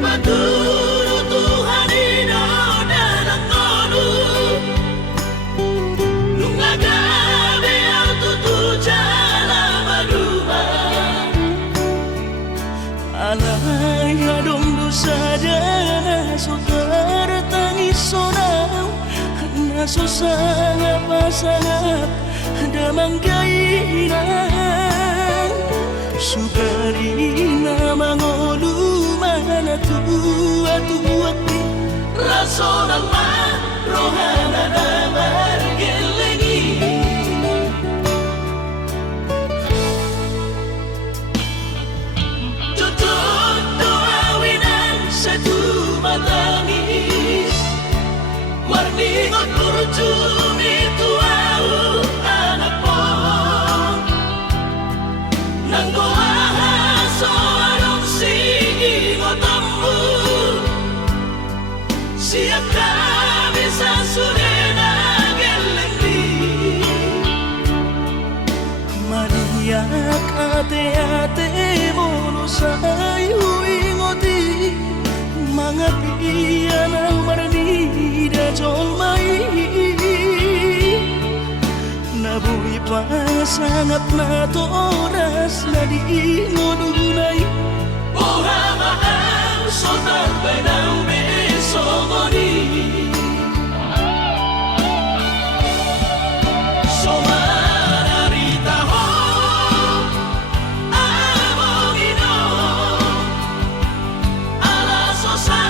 Ipaturo Tuhan ino dalam kono Lungagabe ang tutuja lamaduman Alay adong dosa dana sotar tangis sonau Nasusanga pasangat damang kainan Sugarina mangoluman tua-tua Rason ang rohana na margelengi Tutup doawinan sa tumatangis Warningot kurjumi tuau anak mo Nanggoaha soarong sige ngotamu Siap kami sa surena gelengli Mariak ate-ate mono sayu ingoti Mga piyan ang maranida jolmai Nabuhi pa sangat na to oras na di ngununay Ohama ang sotar ng besomoni Somararita ho among ino Alaso sa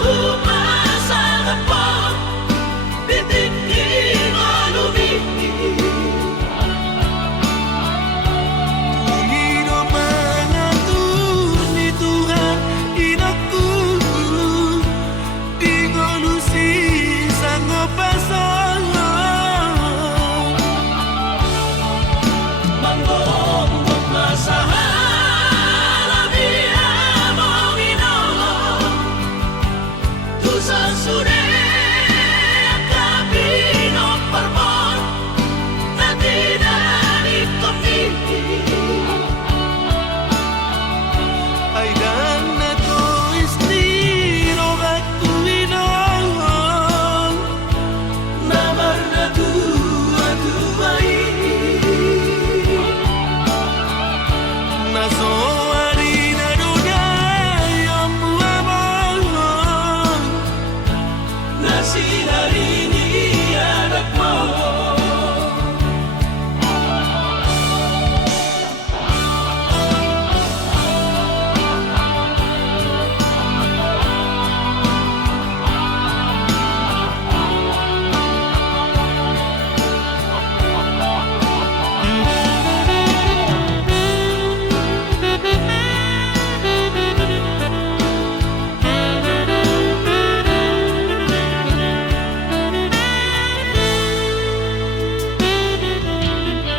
hupasan po Titikin o lumiti Panginoon mangatur ni Tuhan inaku Di ngolusi sang pasangan Manggong masahan Labi among ino Tusan sure Kabino parmon Na tinani komiti Ay dan na to istiro Katulinan Namar na dua-duai Nasoari na dunay ang buwabang Nasinari ni anak mo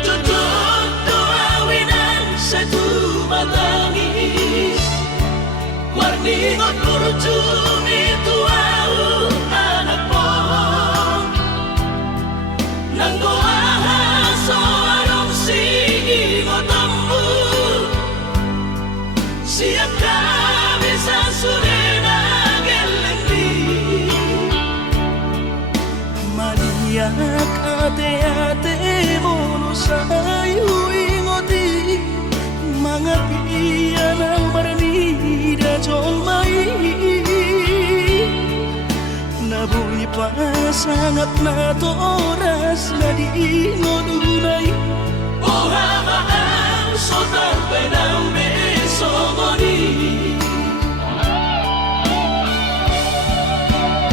Tutup doawinan sa tumatangis Warningot kurjumi tuau anak mo Nanggoaha soarong sige ngotamu Siap kami sa surena gelengli Mariak ate-ate mono sayu ingoti Mga piyan ang maranida jolmai Nabuhi pa sangat na to oras na di ngununay Ohama ang sotar ng besomoni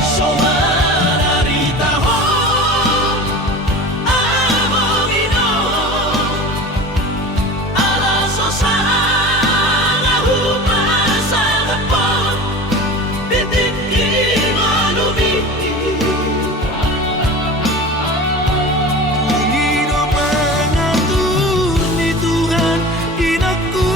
Somararita ho among ino Alaso sa hupasan po Titikin o lumiti Panginoon mangatur ni Tuhan inaku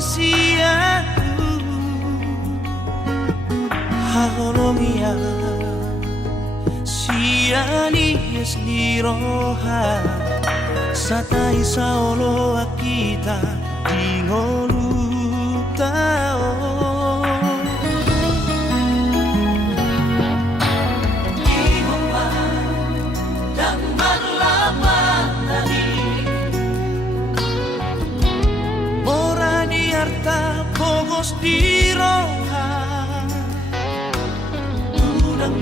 rahasiaku, haholomia sianies liroha satai saolo akita dingolutao. Pogos di roha unang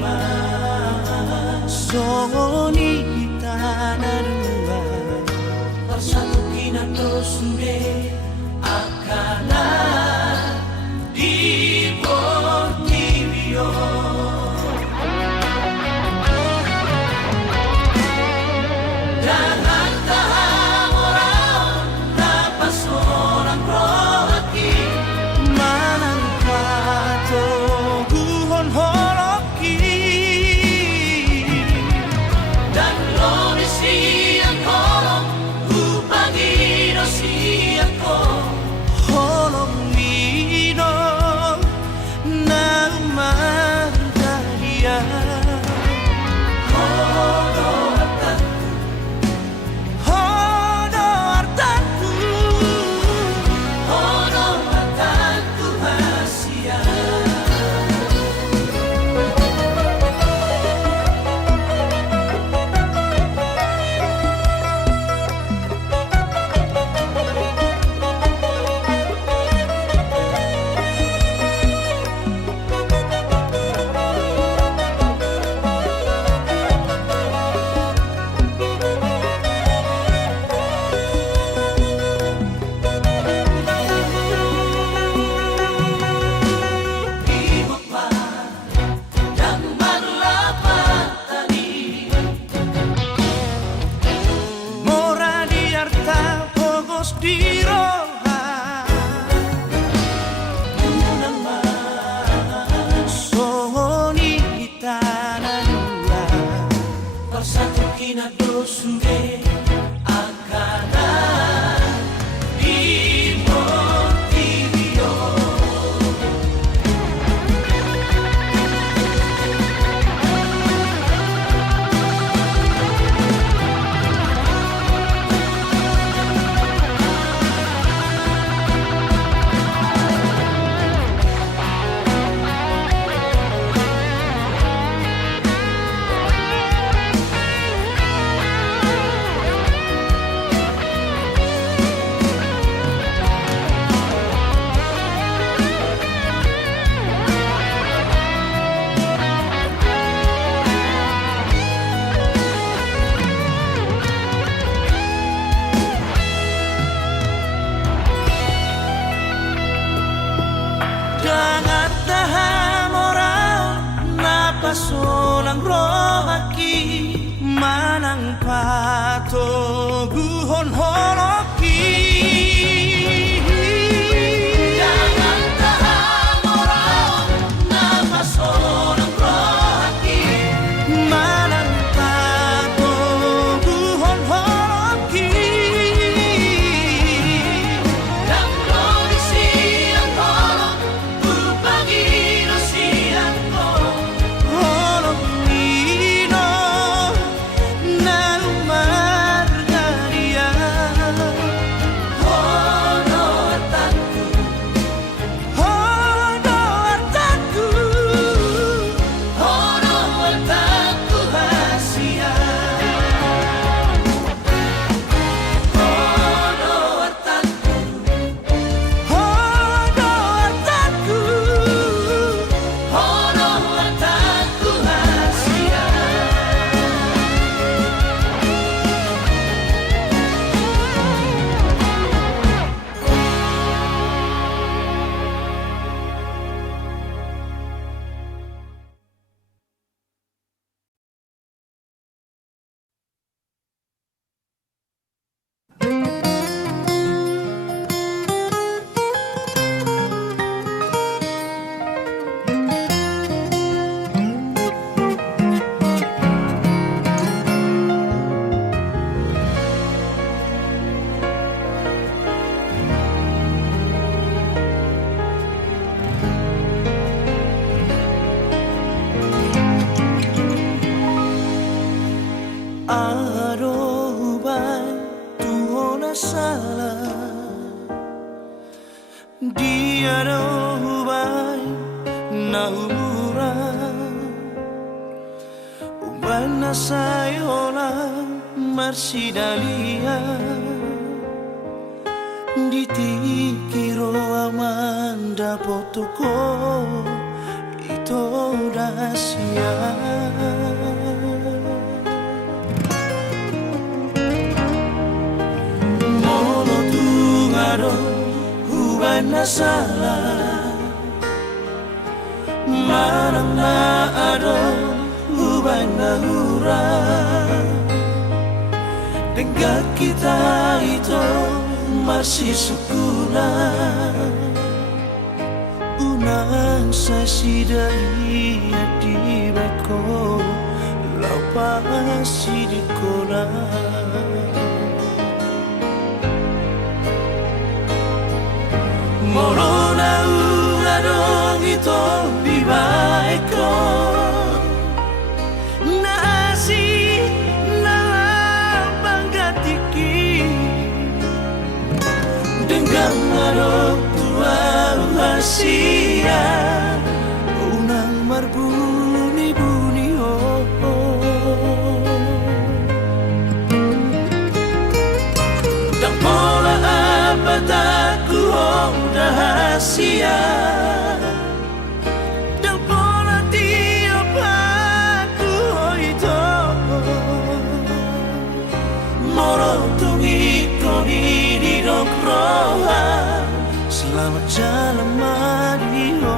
masoni tanarua bersatu kinando sude akana di Portivio. Jangan tahan orang dapat seorang rohaki manang pato guhon holoki dan loni siang kolong upangino siang ko holong mino na umandalia di roha unang masoni tanarua bersatu kinado sude akana di Portivio. Jangan tahan orang napasolang rohaki manang pato guhon holoki. Jangan tahan orang napasolang rohaki manang pato guhon holoki dan lori siang kolong upangino siang ko holong mino na umargaria Buona sayola marsidalia ditikiro amanda potuko ito rahasia. Molo tungaro hubana salah marang na ado hubana hura dengan kita itu masih sukuna unang sasidai di beko lapasi di kona morona uladong itu bibaiko nasi na banggatiki dengan arok tua rahasia unang marbuni-buni oh, dan pola apa takku oh rahasia dan pola tiap aku oh itu morotungi koni di dokroha selamat jalan Mario.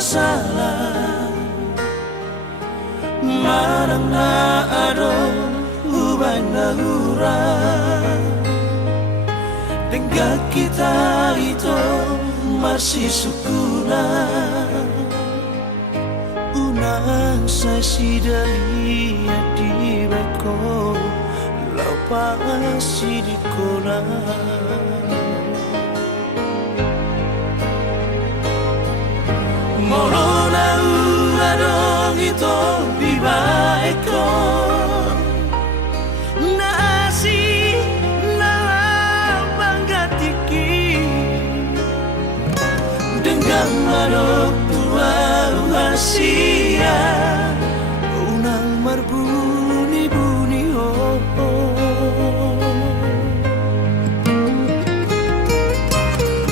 Salah marang na ado hubana hura dengan kita itu masih sukuna unang sasidai di beko lapasi di kona morona uladong itu bibaiko nasi na banggatiki dengan arok tua rahasia unang marbuni-buni oh,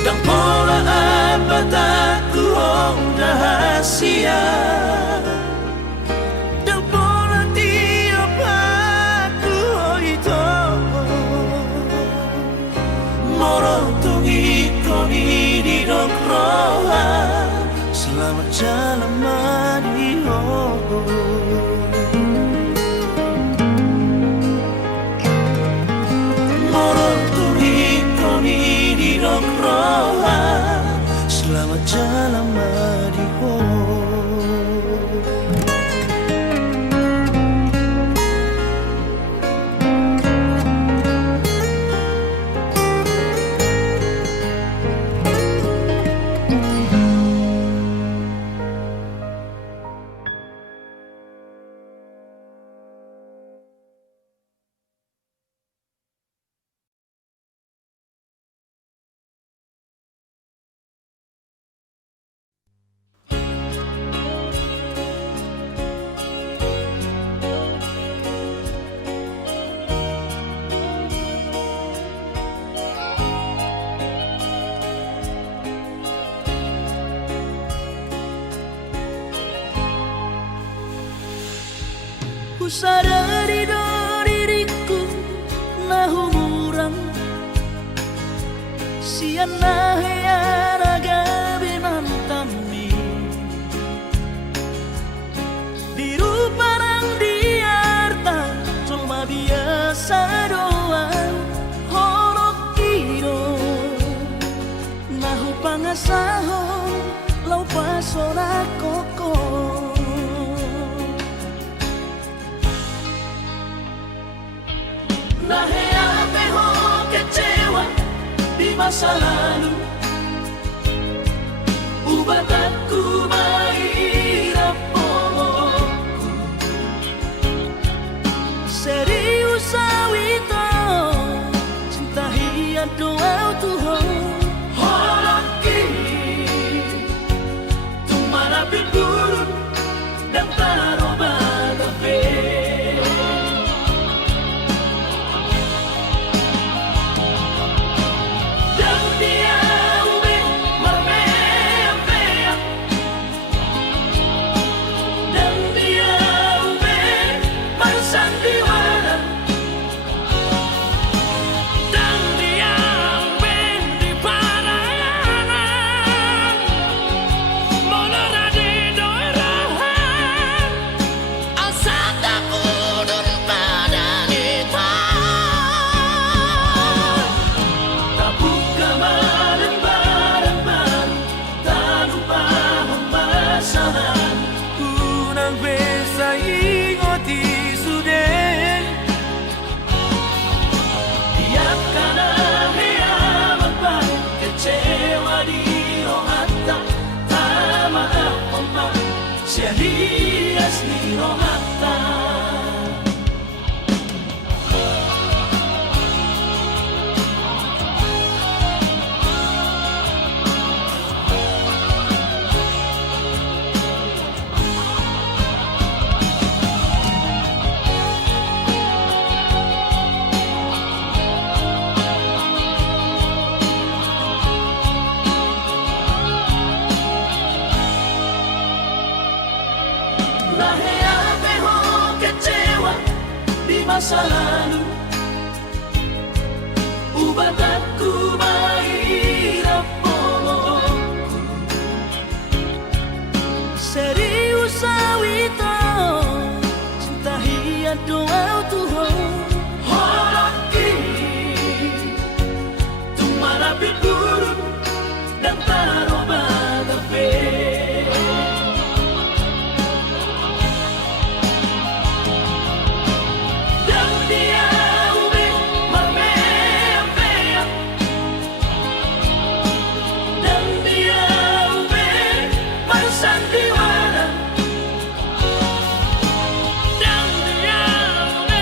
dan pola apa takku oh rahasia dan pola tiap aku oh itu morotungi koni di dokroha selamat jalan Mario. Morotungi koni di dokroha selamat jalan Mario. Ku sadari do diriku na humurang sian na heyaraga binantami diru parang diarta cuma biasa doang horok kiro nahu pangasahon law pasora koko. Naheape ho kecewa di masa lalu, ubat aku mahirap momokku. Serius awito cinta hiat doa Tuhan. Holaki tumara bilburun dan taroba gabe. Dan dia ube marmea. Dan dia ube marsandiwara. Dan dia ube di parayangan. Molora di doirahan. Asata kudun pada nita. Tabuka malembaran baru, tak lupa pembasahan. Unang besa ingoti sude. Tiap kana heamat baik, kecewa di rohata. Tama oma, serius di rohata. Naheape ho kecewa di masa lalu, ubat aku mahirap momokku. Serius awito cinta hiat doa Tuhan. Holaki tumara bilburun dan taroba gabe. Dan dia ube marmea. Dan dia ube marsandiwara. Dan dia ube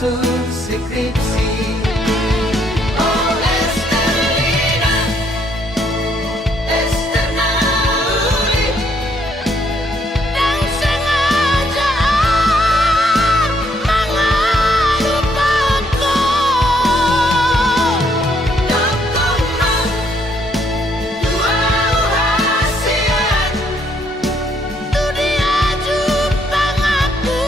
menyusun skripsi. Oh Estelina, Esternauli, yang sengaja mengelupaku. Dokumen dua hasian, tu dia jumpa aku,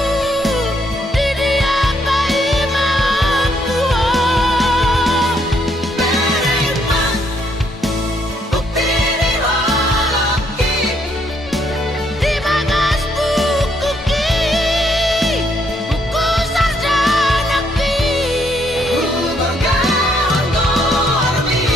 di dia bayi mampu. Menerima bukti di holoki, di bagas buku ki, buku sarjana ki. Bergaun dormi.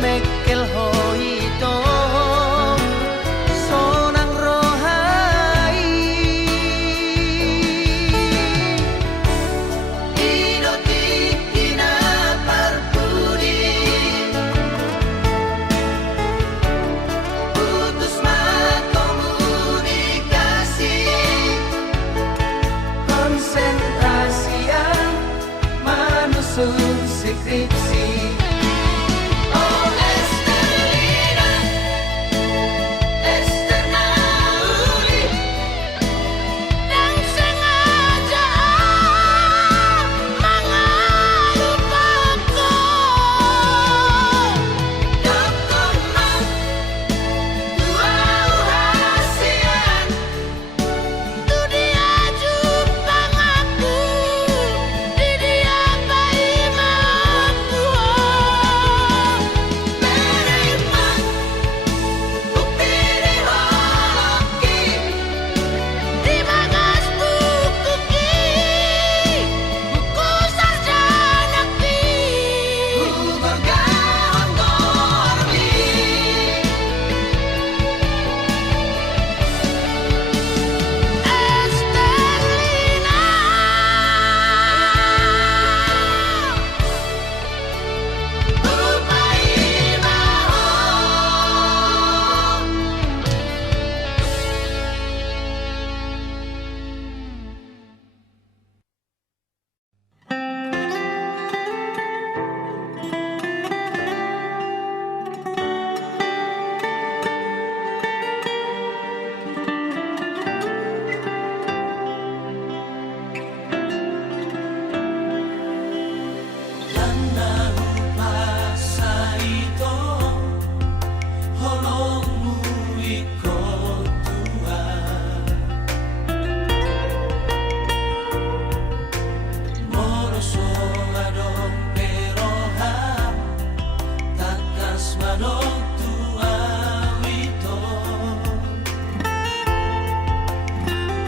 Mekel hoito sonang rohai, Idotikina perpudi, putus komunikasi. konsentrasi yang menyusun skripsi. Oh Estelina, Esternauli, yang sengaja mengelupaku. Dokumen dua hasian, tu dia jumpa aku, di dia bayi mampu. Menerima bukti di holoki, di bagas buku ki, buku sarjana ki. Bergaun dormi. Estelina, bayi mahal.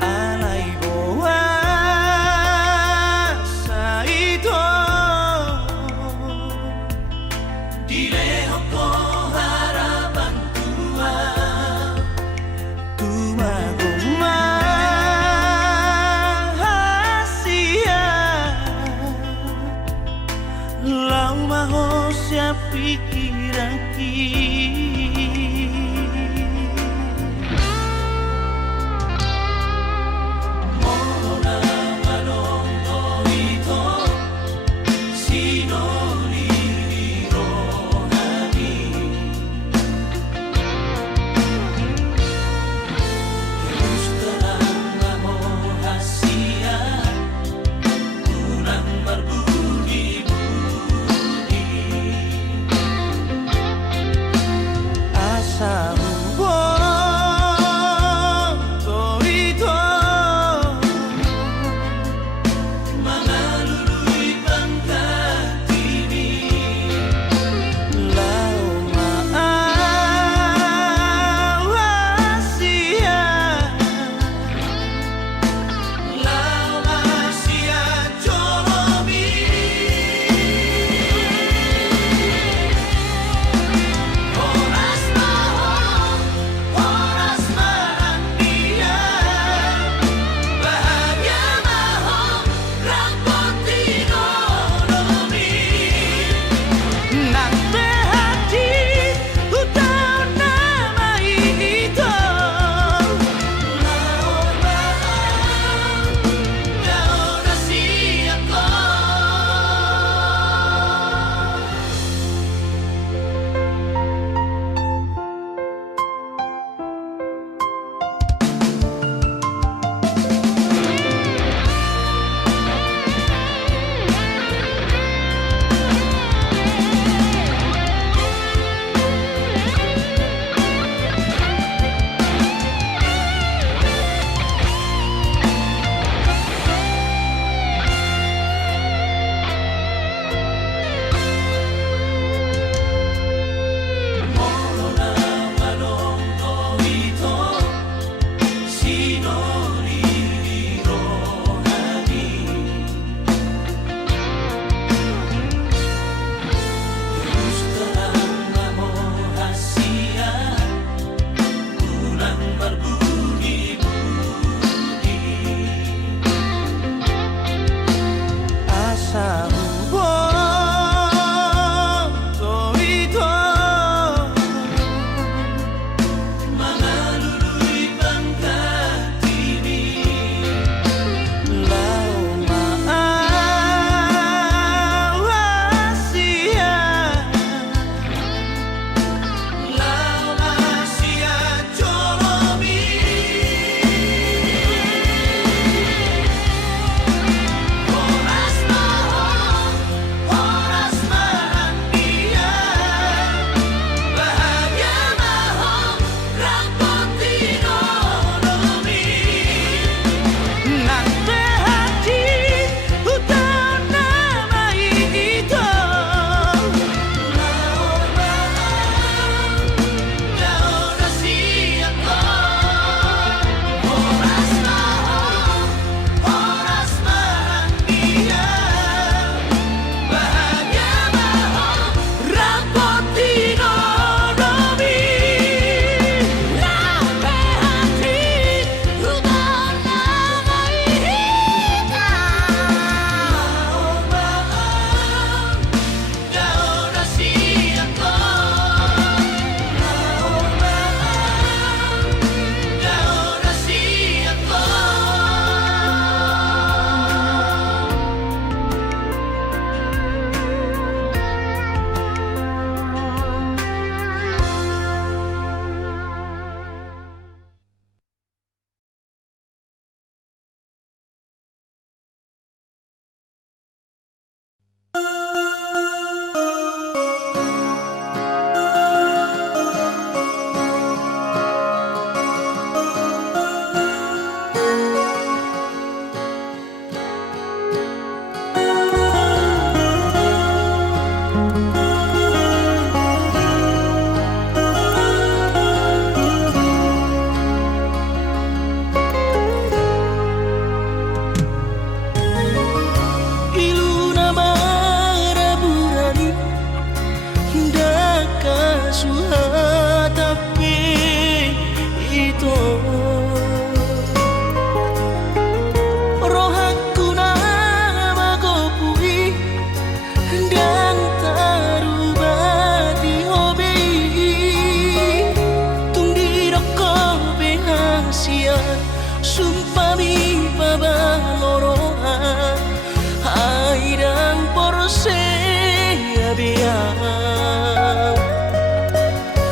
Alay boa saito, Dileho ko harapan tua, tumaguma hasia, lau maho siya pikiran ki. Mona madondo ito, sinoli rohani.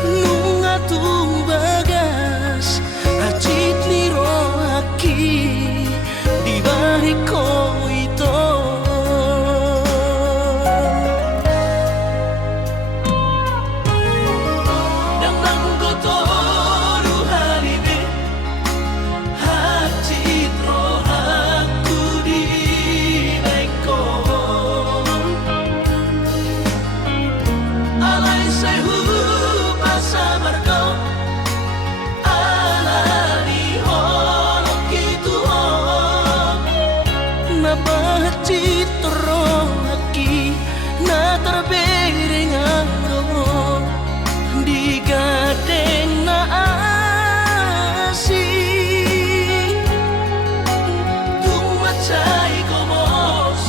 Nunga tung bagas Acit niro aki Di bariko ito Nang nanggotoru halibe Acit ro aku di baiko Alay sehu pasamar ko Alani holok itu Nabahati toro aki Na terbereng ako Di gadeng na asi Tumacay ko mos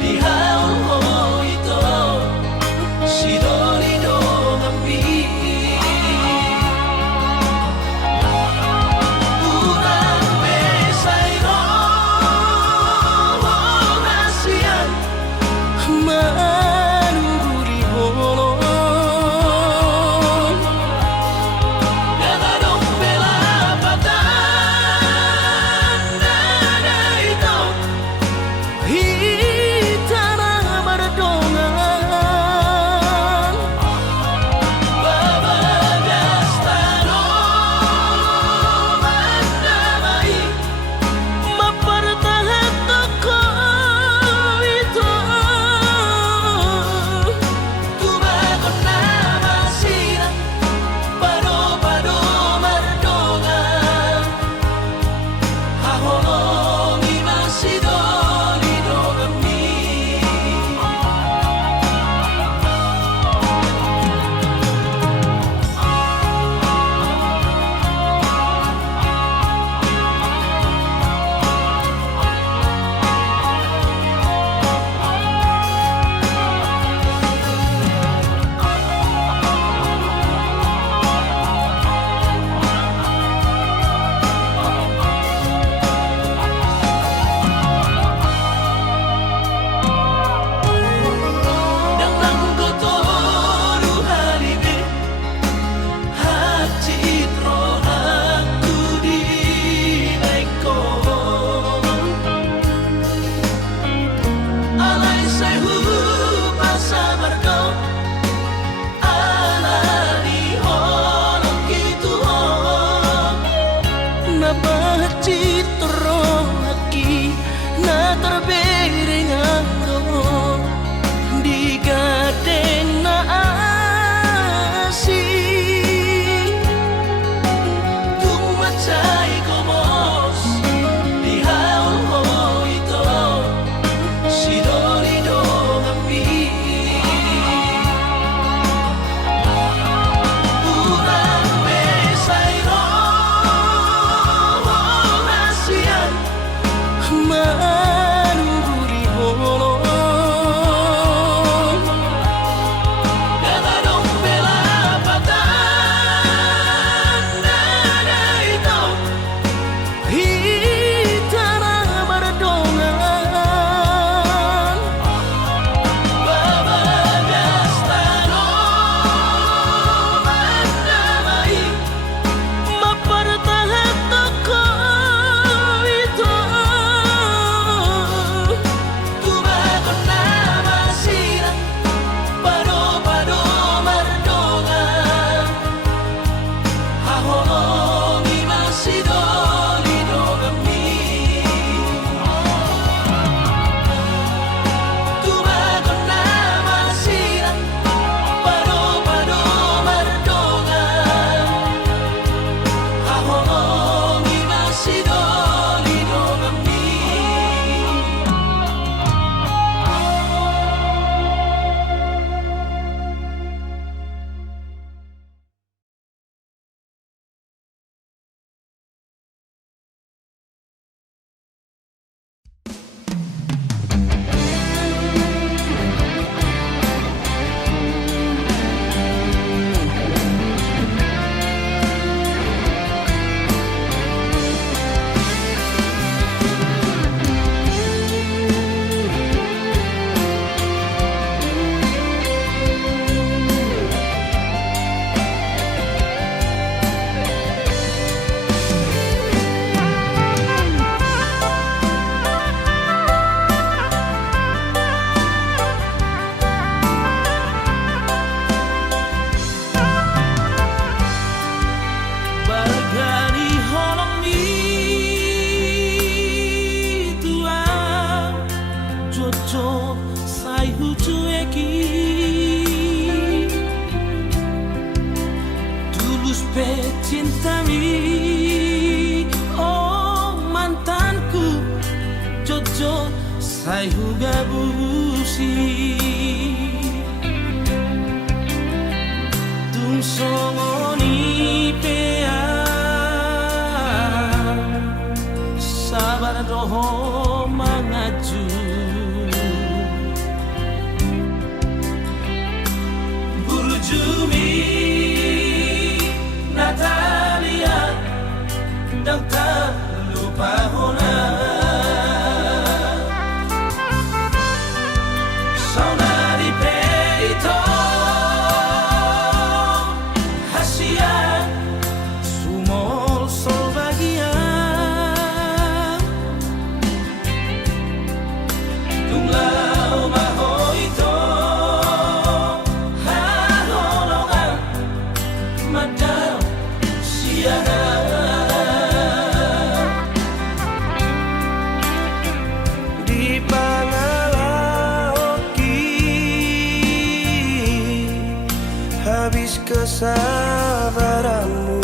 Di haul ho ito Sidori do kami Urang besay ro Hasian Manuguri holo Ganadong pelapatan Nada ito Hitana mardongan Babagas tanong Mandamay Mapartahan ako ito Tumakot na masira Pado-pado mardongan Hahongi masidoli do kami Nang nanggotoru halibe Acit ro aku di baiko Alay sehu pasamar ko Alani holok itu Nabahati toro aki Na terbereng ako Di gadeng na asi Tumacay ko mos Di haul ho ito Sidori do jojo sai hujueki tulus pe cintami. Oh mantanku jojo sai hugabusi tung songoni pea sabar doho mangaju Burjumi Natalia dan tak lupa hona saudari peito hasia sumol sol bagia tunglau mahoito hanolongan madam siara di Pangalaoki habis kesabaranmu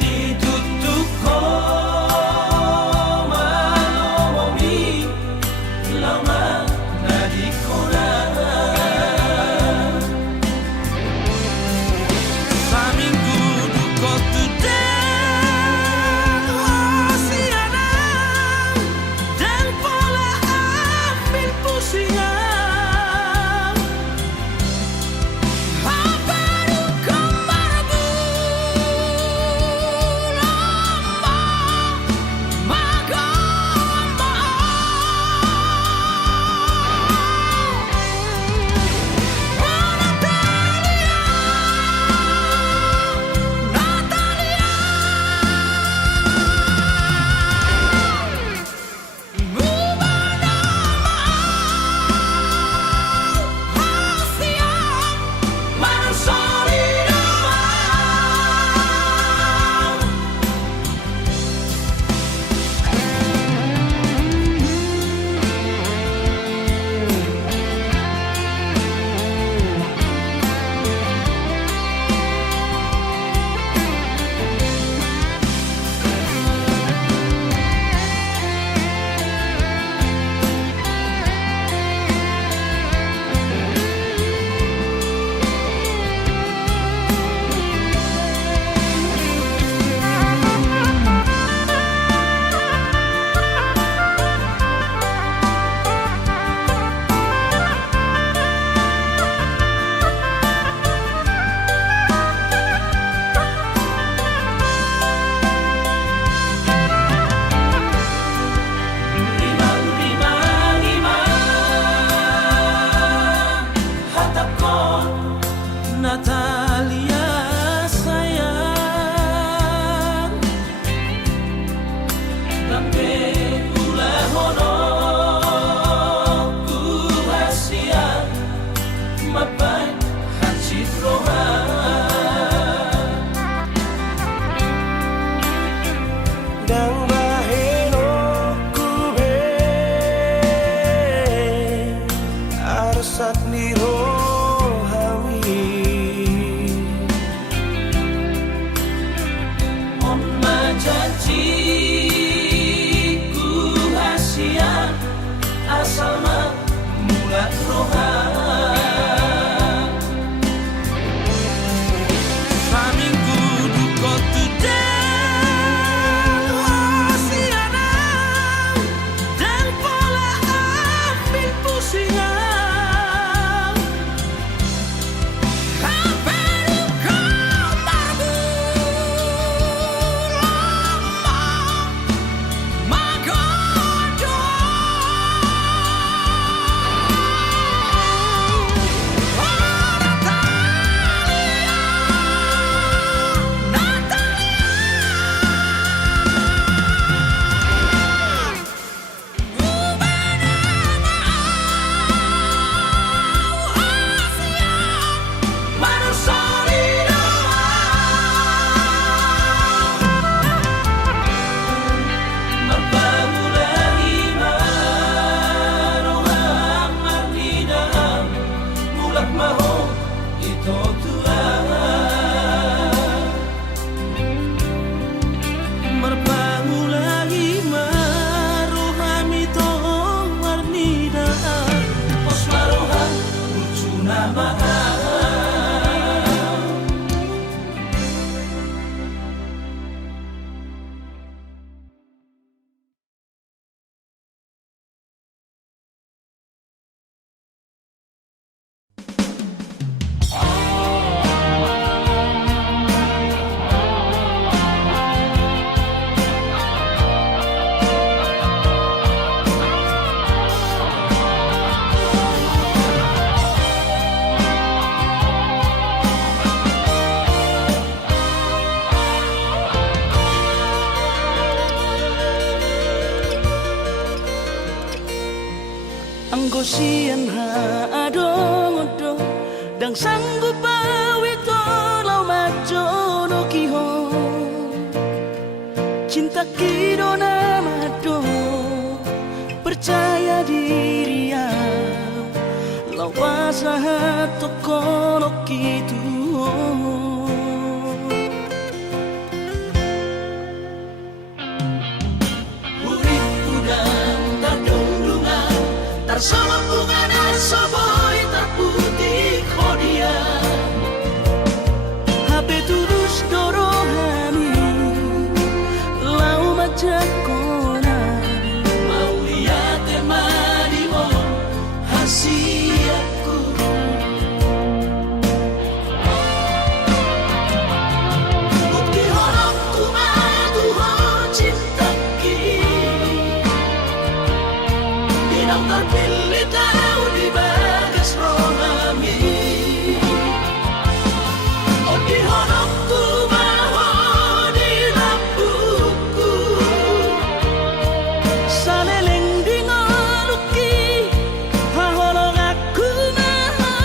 ditutup koma lomomi lama nadikona saminggu duko tudang osiana dan pola ambil pusingan anggo sian ha adong-odong dang sanggup awito lau majo no kihong cinta kido namado percaya diri ya lawasa tokono kitu urip udang tardungdungan tarsama bunga soboy terputih kodia HP tulus dorohani lau majak kona mau lihat temani mo hasiatku bukti horok tumatuho cinta ki dinang terpilih tahu di bagas rohami oh di horok tumaho di lampuku saleleng di ngaluki haholong aku maha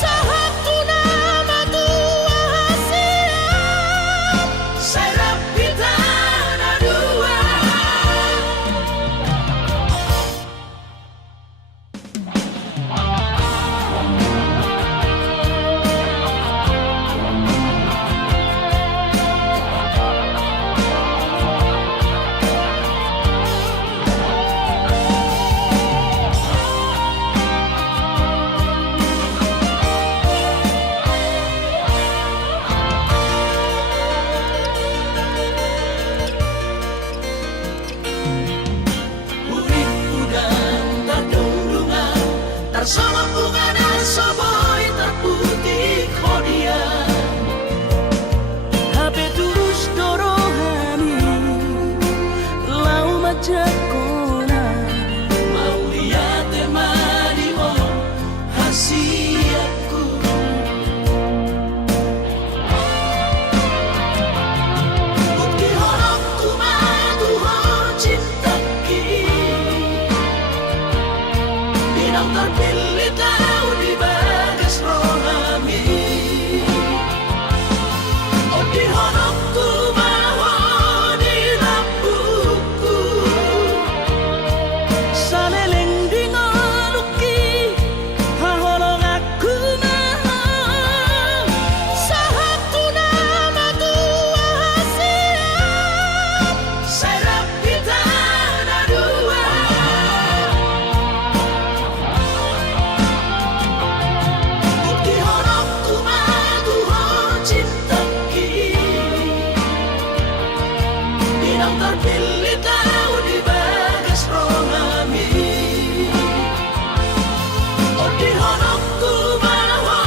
sahatu nama tua hasiat serap kita dua urip udang tardungdungan tarsama bunga soboy terputih kodia HP tulus dorohani lau majak kona mau lihat temani mo hasiatku bukti horok tumatuho cinta ki dinang terpilih tahu di bagas rohami oh di horok tumaho di lampuku saleleng di ngaluki haholong aku maha sahatu nama tua hasiat serap kita dua bukti horok tumatuho cinta ki dinang terpilih tahu di bagas rohami oh di horok tumaho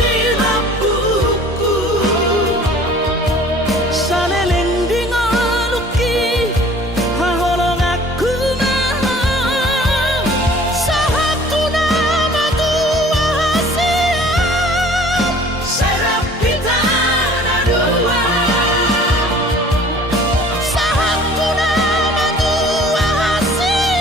di lampuku saleleng di ngaluki haholong aku maha sahatu nama tua hasiat serap kita dua sahatu nama tua hasiat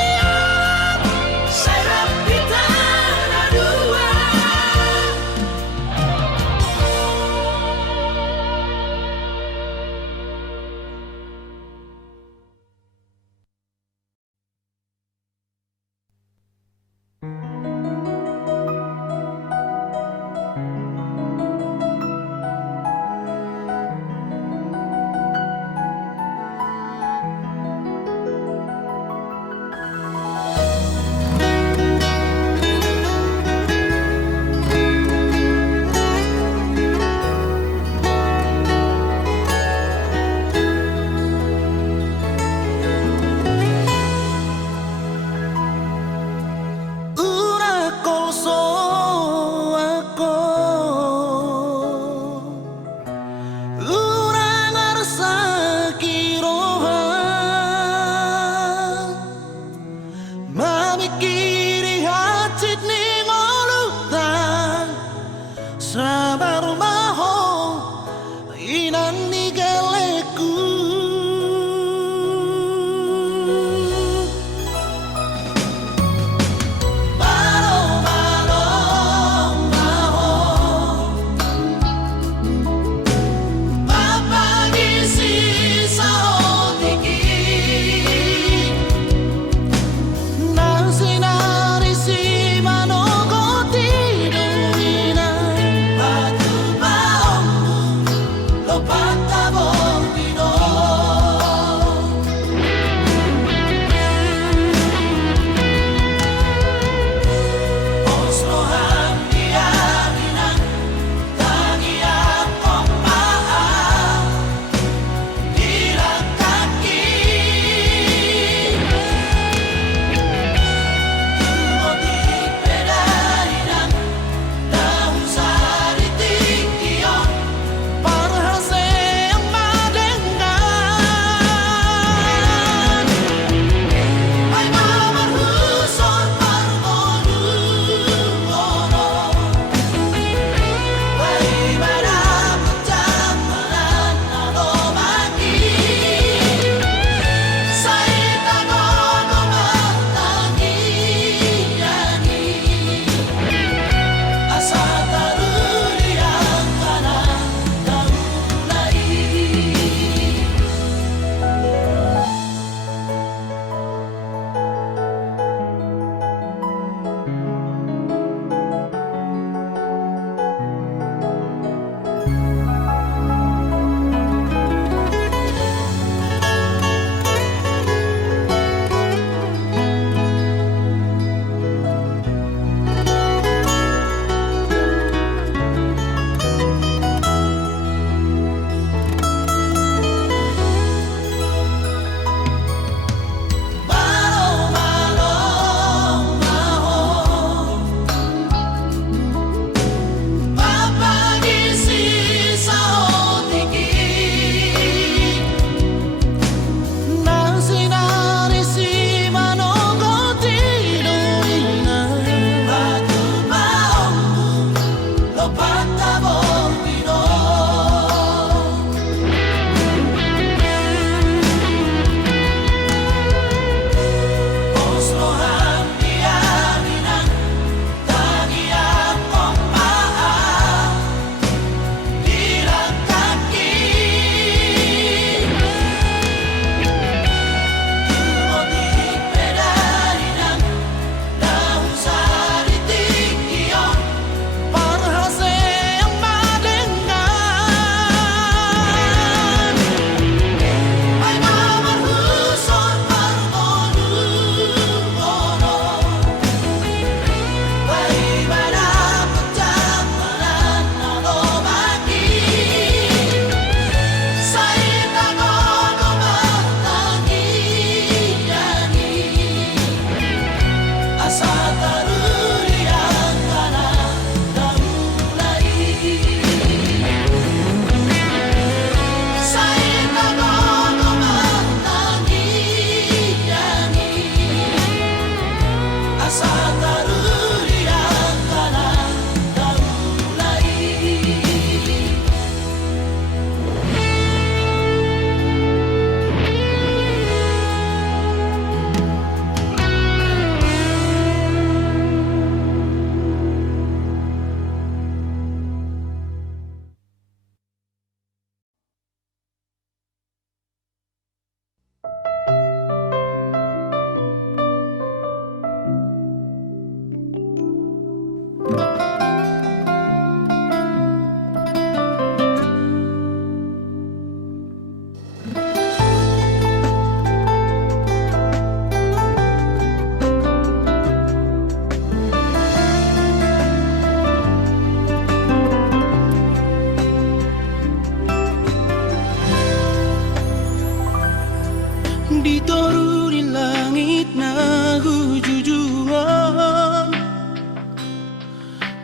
Dituruni langit na hujujuan,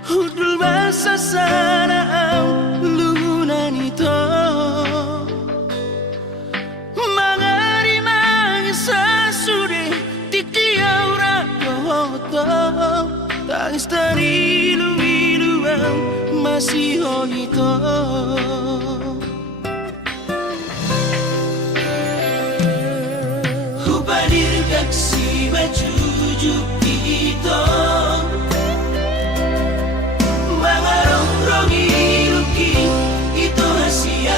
hudul basa sana ang lunan ito. Mangari mangisa suri tikiaw rayoto, tangis dari ilu-ilu ang masiho ito. Si majujuk ito, mga rongrong iluki ito hasiya,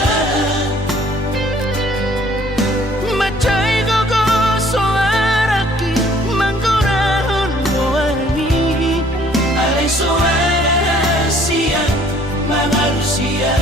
macay gogo soaraki manggurahon moani, alay soara hasiya mga Rusia.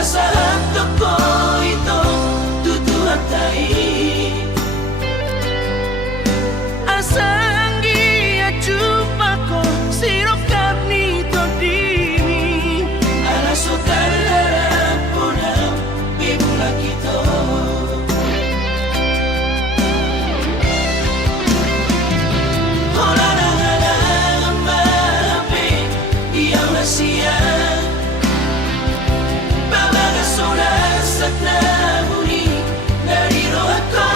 Pasahan toko ito tutuhan tayo, asanggi at chupa ko sirokap nito dimi, alasotan harap po na bibulak ito. Hola na nga lang ang mahapit iyang nasiya, at nahuli, nariro ako.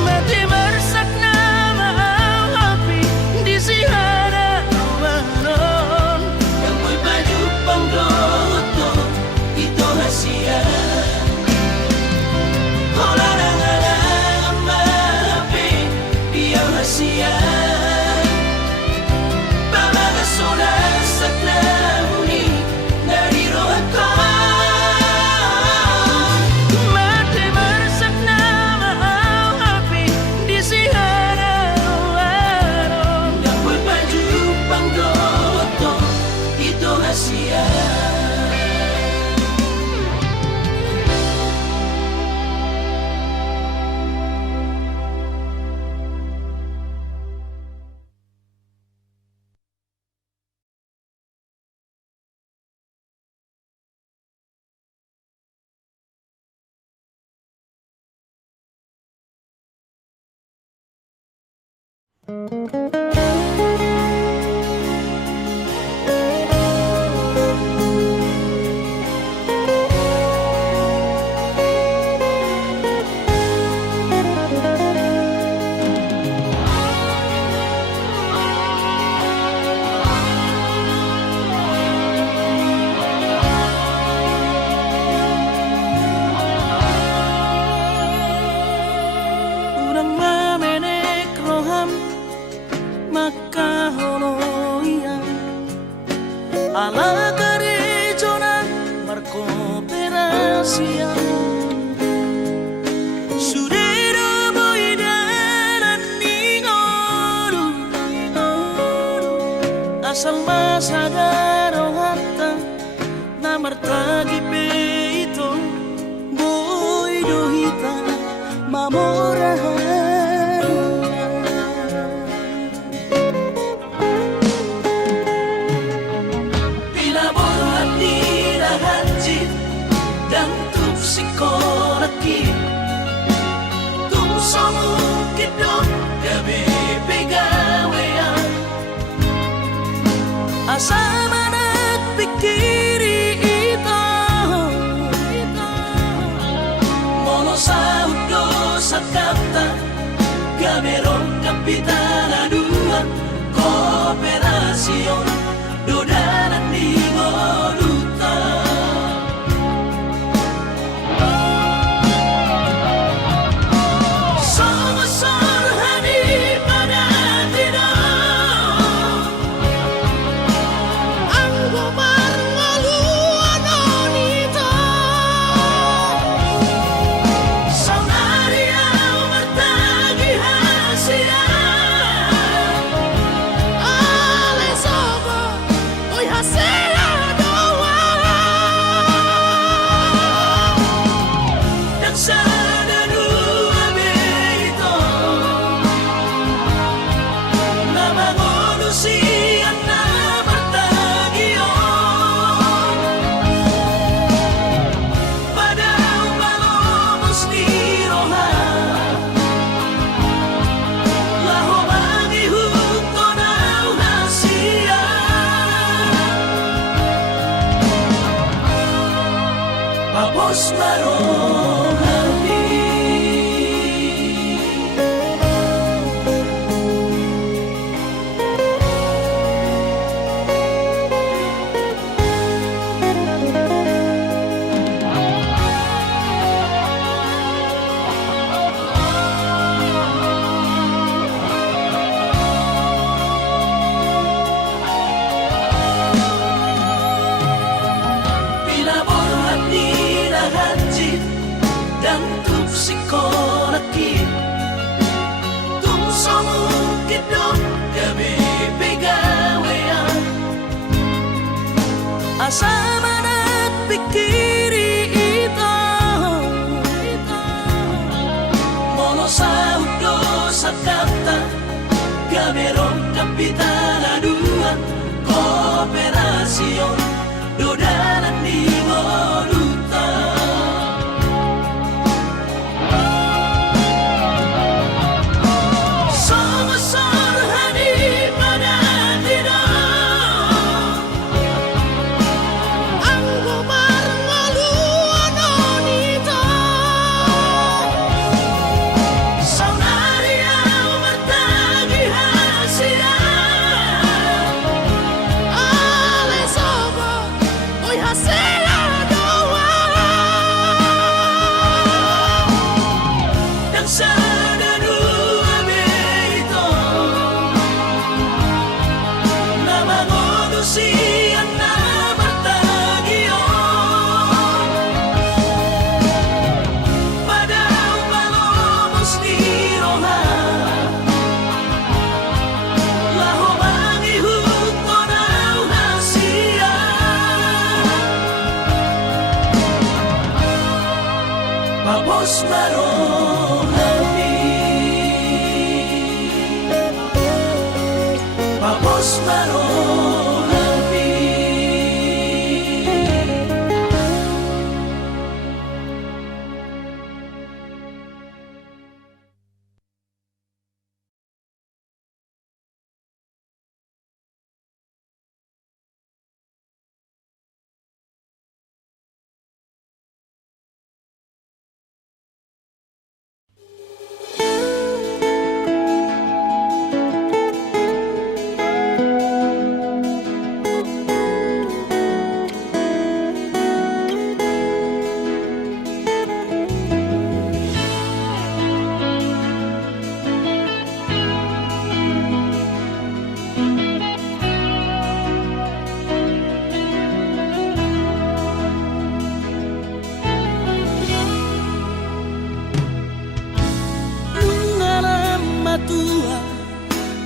Matimarsak na maawapi, di sihara umanon. Yang mo'y palupang doto, ito hasiya. Hola na nga lang ang mahapit, iyang hasiya. Pamagasulas at nahuli, nariro ako. Matimarsak na maawapi, di sihara umanon. Yang mo'y palupang doto, ito hasiya. Urang mamenek roham makaholoian, ala garejona markooperasian. Sudero boidaran ningoru, asal masadaro hatta na martagi peito boidohita mamorahan. Pinabuhat nila hanjit dan tupsikolaki, tumsong kidot gabi pegang. operasion dodanan di Moduta. Sama-sama hani pada tidak anggo marngalu anonita saunaria martagi hasia ale sobo oi hasia doa dan sana dua beito nama manusia na martagio pada umalomos ni roha laho mangihuto na hasia papos marohani. Pinaborhat ni nahanjit dan tupsikonakit tung somukit dong gabi pegawean asa manat pikiri ito mono sa hukdo sa kata gamerong kapitan aduan kooperasyon dodanan di Moduta. Sama-sama hani pada tidak anggo marngalu anonita saunaria martagi hasia ale sobo oi hasia doa dan sana dua beito nama manusia na martagio pada umalomos ni roha laho mangihuto na hasia papos marohani papos marohani. Nungalam matua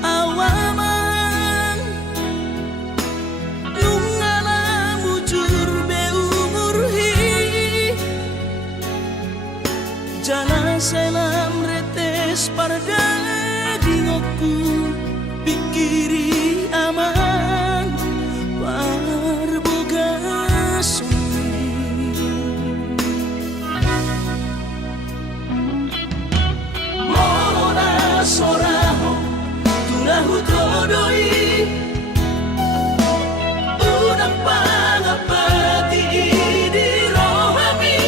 awaman nungalam ujur beumurhi jana selam retes parda dingoku pikiri aman parboga sumi morona soraho tulahu todoi unang pangapati di rohami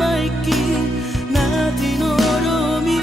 maiki na tinoromi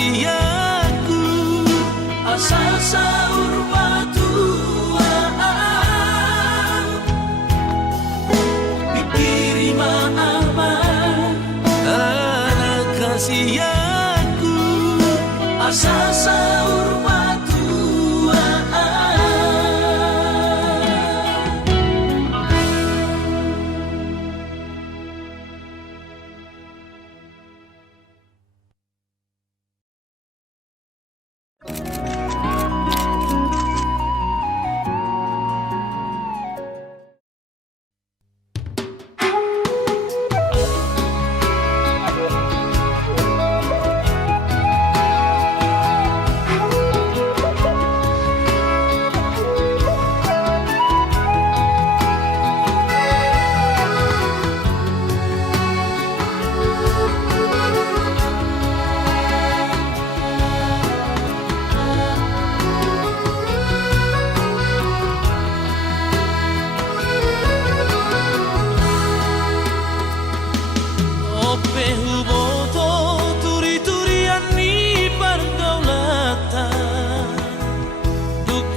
kasih aku asal sahur batuan dikiri maafan anak kasih aku asal sahur batuan.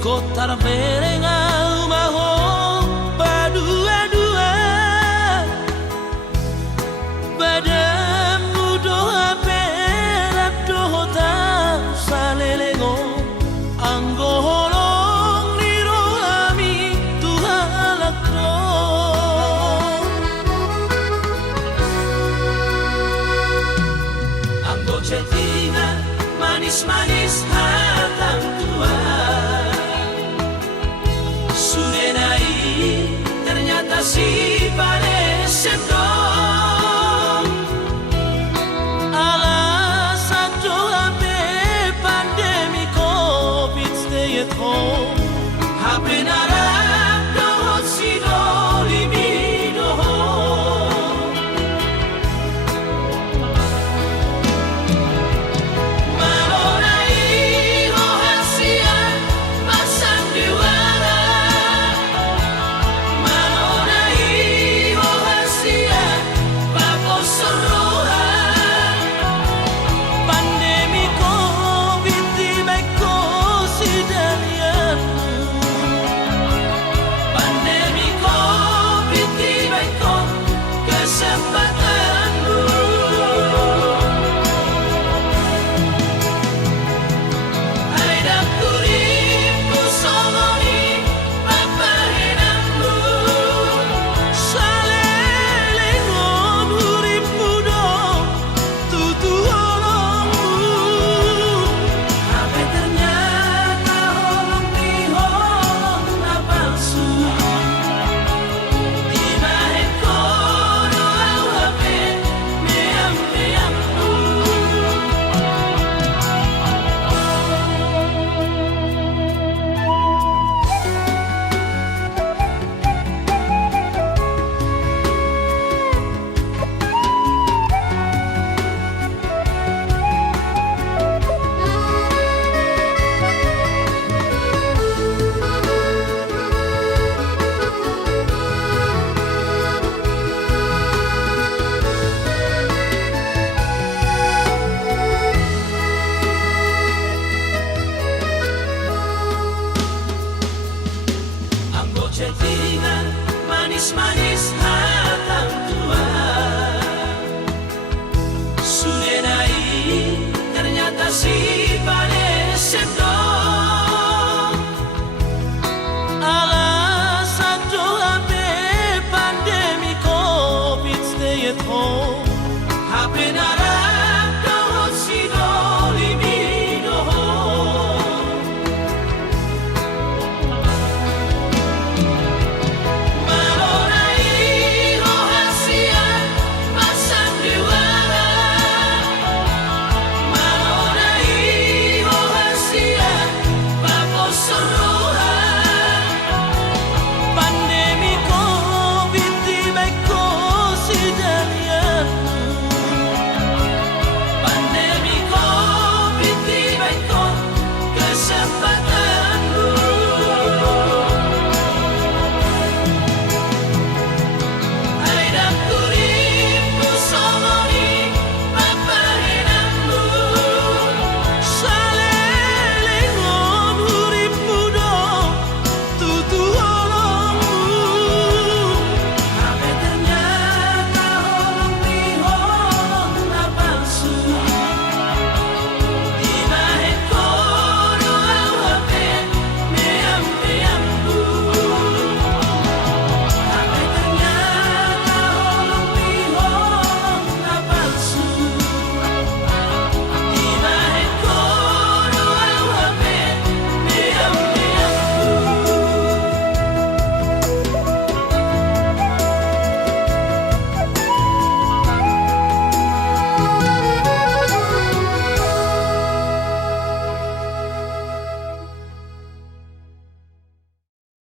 Kota berengau maho badua-dua badamu doa perak doa salelengo anggo holong niro ami tuhalak do Anggo cetingan manis-manis hatang tua ternyata si pareset dong alasan doa be pandemi covid stay at home HP narak dohot si doli bidohon malonai rohasian pasang diwara pandemi covid di beko sidalian pandemi covid di beko kesempatanmu ada kuripku songoni papahenangmu salelengon uripmu do tutu holongmu HP ternyata holong di holong na palsu di bahe kono au HP meam-meammu Anggo cetingan manis-manis